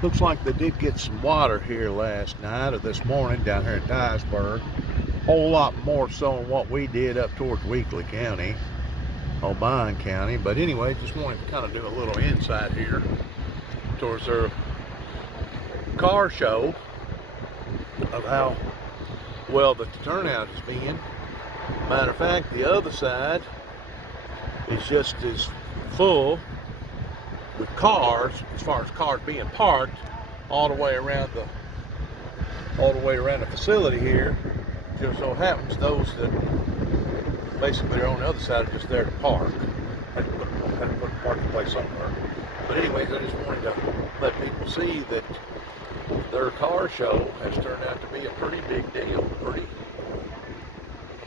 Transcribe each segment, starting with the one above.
Looks like they did get some water here last night or this morning down here in Dyersburg. Whole lot more so than what we did up towards Weakley County, O'Brien County. But anyway, just wanted to kind of do a little insight here towards their car show of how well the turnout has been. Matter of fact, the other side is just as full with cars, as far as cars being parked all the way around the facility here. Just so happens those that basically are on the other side are just there to park. Had to put a parking place somewhere. But anyways, I just wanted to let people see that their car show has turned out to be a pretty big deal,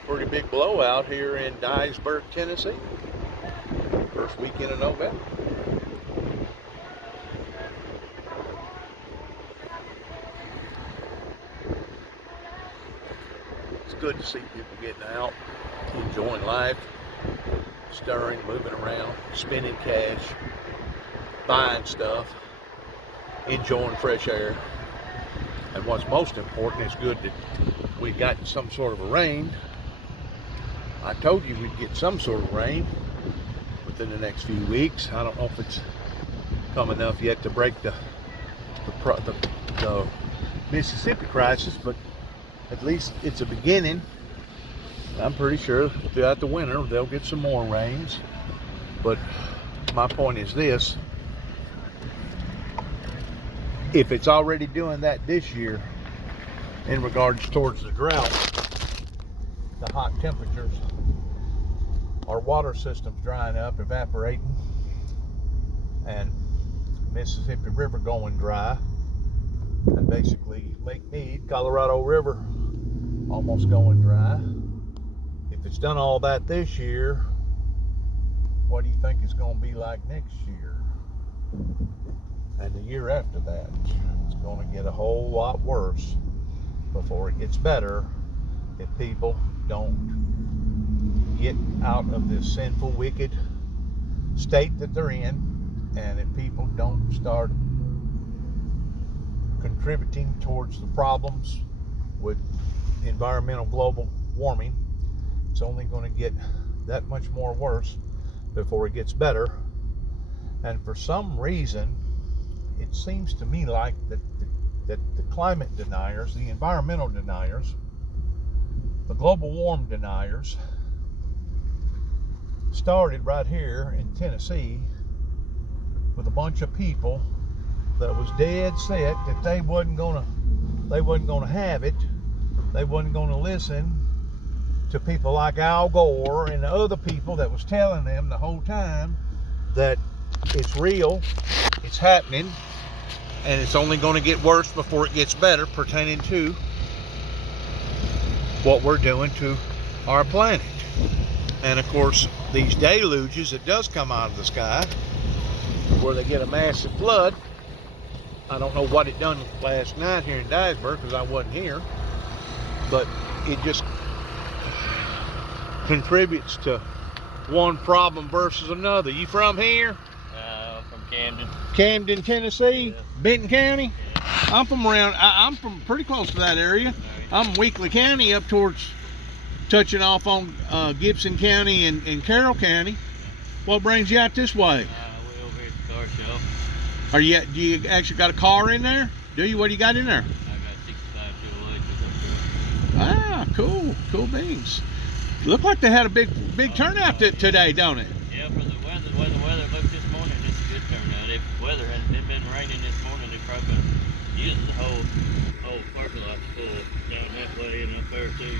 pretty big blowout here in Dyersburg, Tennessee. First weekend of November. It's good to see people getting out, enjoying life, stirring, moving around, spending cash, buying stuff, enjoying fresh air. And what's most important, it's good that we got some sort of a rain. I told you we'd get some sort of rain within the next few weeks. I don't know if it's come enough yet to break the Mississippi crisis, but at least it's a beginning. I'm pretty sure throughout the winter they'll get some more rains. But my point is this: if it's already doing that this year in regards towards the drought, the hot temperatures, our water system's drying up, evaporating, and Mississippi River going dry, and basically Lake Mead, Colorado River almost going dry. If it's done all that this year, what do you think it's going to be like next year? And the year after that? It's going to get a whole lot worse before it gets better if people don't get out of this sinful, wicked state that they're in, and if people don't start contributing towards the problems with environmental global warming. It's only going to get that much more worse before it gets better. And for some reason, it seems to me like that the climate deniers, the environmental deniers, the global warming deniers started right here in Tennessee with a bunch of people that was dead set that they wasn't gonna have it. They wasn't gonna listen to people like Al Gore and the other people that was telling them the whole time that it's real, it's happening, and it's only going to get worse before it gets better, pertaining to what we're doing to our planet. And of course, these deluges that does come out of the sky, where they get a massive flood. I don't know what it done last night here in Dyersburg because I wasn't here, but it just contributes to one problem versus another. You from here? I'm from Camden. Camden, Tennessee? Yeah. Benton County? Yeah. I'm from around, I'm from pretty close to that area. I'm in Weakley County, up towards, touching off on Gibson County and Carroll County. What brings you out this way? We're over at the car show. Do you actually got a car in there? Do you? What do you got in there? I got 65 fuel up there. Ah, cool beans. Look like they had a big turnout today, don't it? Yeah, for the way the weather looked this morning, it's a good turnout. If weather hadn't been raining this morning, they probably used the whole parking lot full down that way and up there too.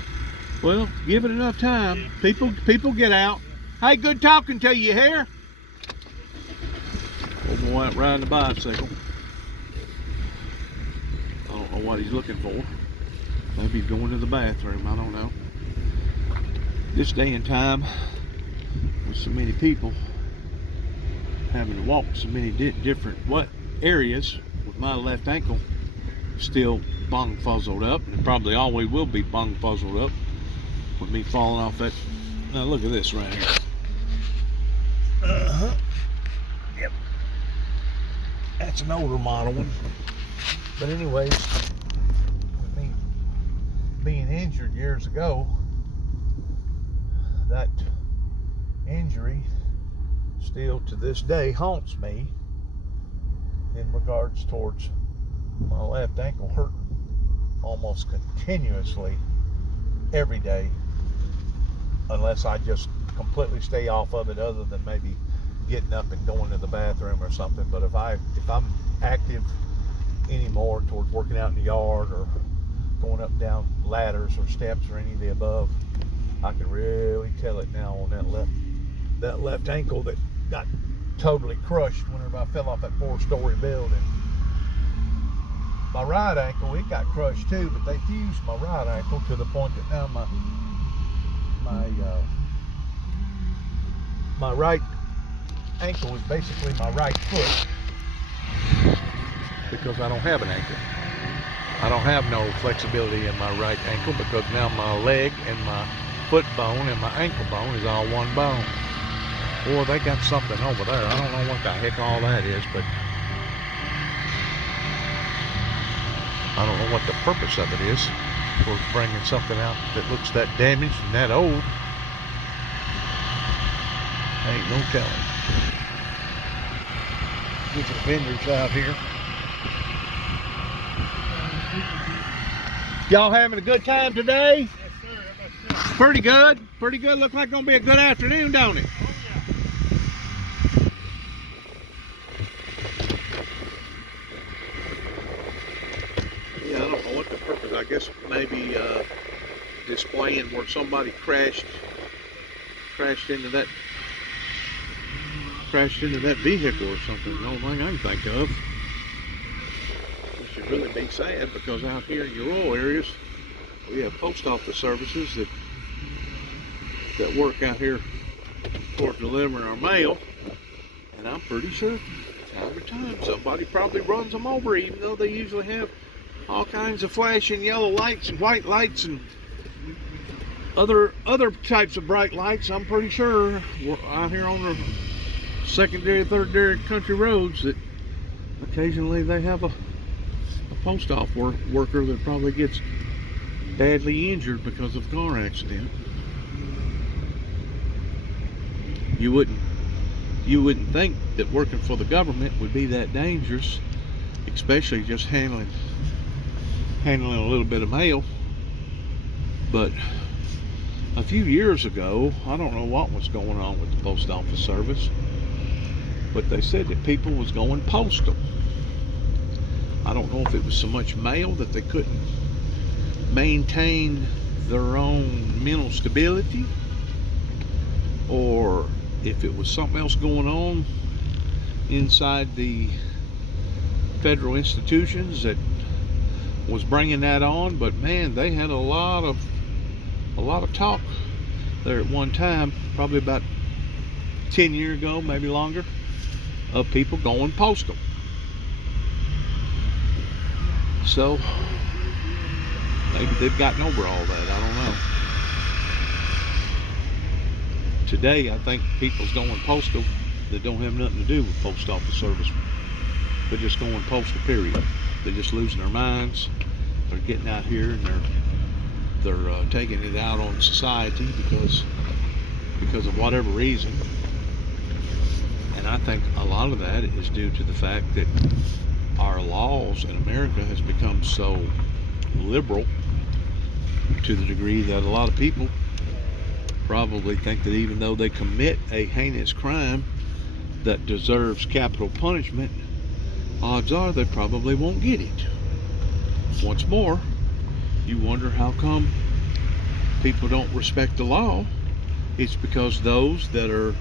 Well, give it enough time. Yeah. People get out. Hey, good talking to you here. Old boy out riding the bicycle. I don't know what he's looking for. Maybe he's going to the bathroom. I don't know. This day and time, with so many people having to walk so many different areas, with my left ankle still bung fuzzled up, and probably always will be bung fuzzled up with me falling off that. Now look at this right here. Yep. That's an older model one. But anyways, with me being injured years ago, that injury still to this day haunts me in regards towards my left ankle hurting almost continuously every day, unless I just completely stay off of it, other than maybe getting up and going to the bathroom or something. But if I'm active anymore towards working out in the yard or going up and down ladders or steps or any of the above, I can really tell it now on that left ankle that got totally crushed whenever I fell off that 4-story building. My right ankle, it got crushed too, but they fused my right ankle to the point that now my right ankle is basically my right foot, because I don't have an ankle. I don't have no flexibility in my right ankle, because now my leg and my foot bone and my ankle bone is all one bone. Boy, they got something over there. I don't know what the heck all that is, but I don't know what the purpose of it is for bringing something out that looks that damaged and that old. Ain't no telling. Get the vendors out here. Y'all having a good time today? Yes, sir. How about yourself? Pretty good. Pretty good. Look like gonna be a good afternoon, don't it? Yeah, I don't know what the purpose. I guess maybe displaying where somebody crashed into that vehicle or something. The only thing I can think of. Which should really be sad, because out here in your rural areas, we have post office services that work out here for delivering our mail, and I'm pretty sure time to time somebody probably runs them over, even though they usually have all kinds of flashing yellow lights and white lights and other types of bright lights. I'm pretty sure we're out here on the secondary, thirdary country roads that occasionally they have a post office worker that probably gets badly injured because of a car accident. You wouldn't think that working for the government would be that dangerous, especially just handling a little bit of mail. But a few years ago, I don't know what was going on with the post office service, but they said that people was going postal. I don't know if it was so much mail that they couldn't maintain their own mental stability, or if it was something else going on inside the federal institutions that was bringing that on. But man, they had a lot of talk there at one time, probably about 10 years ago, maybe longer, of people going postal. So maybe they've gotten over all that, I don't know. Today, I think people's going postal that don't have nothing to do with post office service. They're just going postal, period. They're just losing their minds. They're getting out here and they're taking it out on society because of whatever reason. And I think a lot of that is due to the fact that our laws in America has become so liberal, to the degree that a lot of people probably think that even though they commit a heinous crime that deserves capital punishment, odds are they probably won't get it. Once more, you wonder how come people don't respect the law. It's because those that are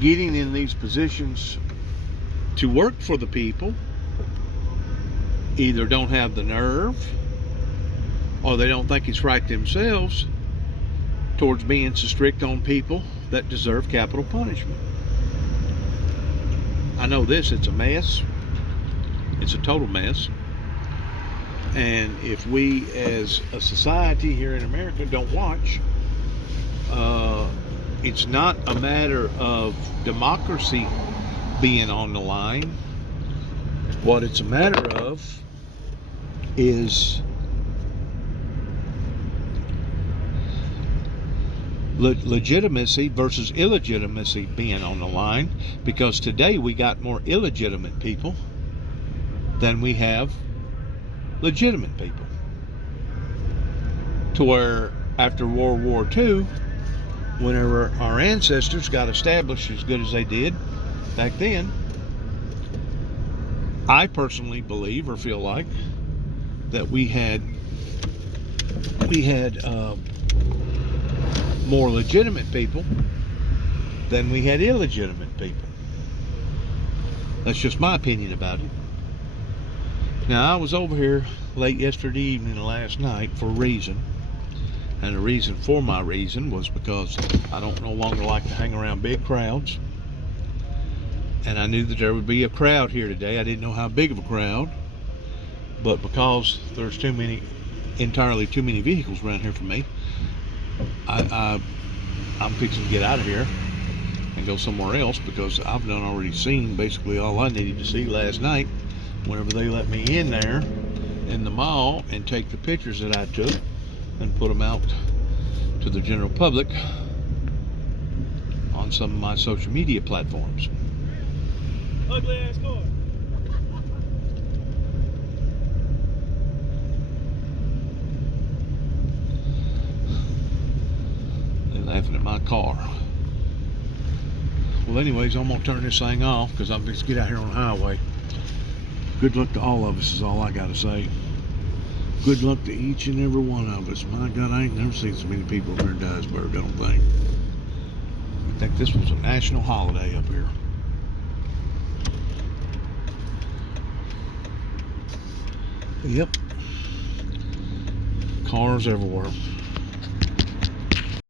getting in these positions to work for the people either don't have the nerve, or they don't think it's right themselves towards being so strict on people that deserve capital punishment. I know this, it's a mess. It's a total mess. And if we as a society here in America don't watch, it's not a matter of democracy being on the line. What it's a matter of is legitimacy versus illegitimacy being on the line, because today we got more illegitimate people than we have legitimate people. To where after World War II, whenever our ancestors got established as good as they did back then, I personally believe or feel like that we had more legitimate people than we had illegitimate people. That's just my opinion about it. Now, I was over here late yesterday evening and last night for a reason. And the reason for my reason was because I don't no longer like to hang around big crowds. And I knew that there would be a crowd here today. I didn't know how big of a crowd. But because there's entirely too many vehicles around here for me, I'm fixing to get out of here and go somewhere else, because I've done already seen basically all I needed to see last night whenever they let me in there in the mall and take the pictures that I took and put them out to the general public on some of my social media platforms. Ugly ass car. They're laughing at my car. Well, anyways, I'm gonna turn this thing off because I'm just get out here on the highway. Good luck to all of us is all I gotta say. Good luck to each and every one of us. My God, I ain't never seen so many people here in Dyersburg, I don't think. I think this was a national holiday up here. Yep. Cars everywhere.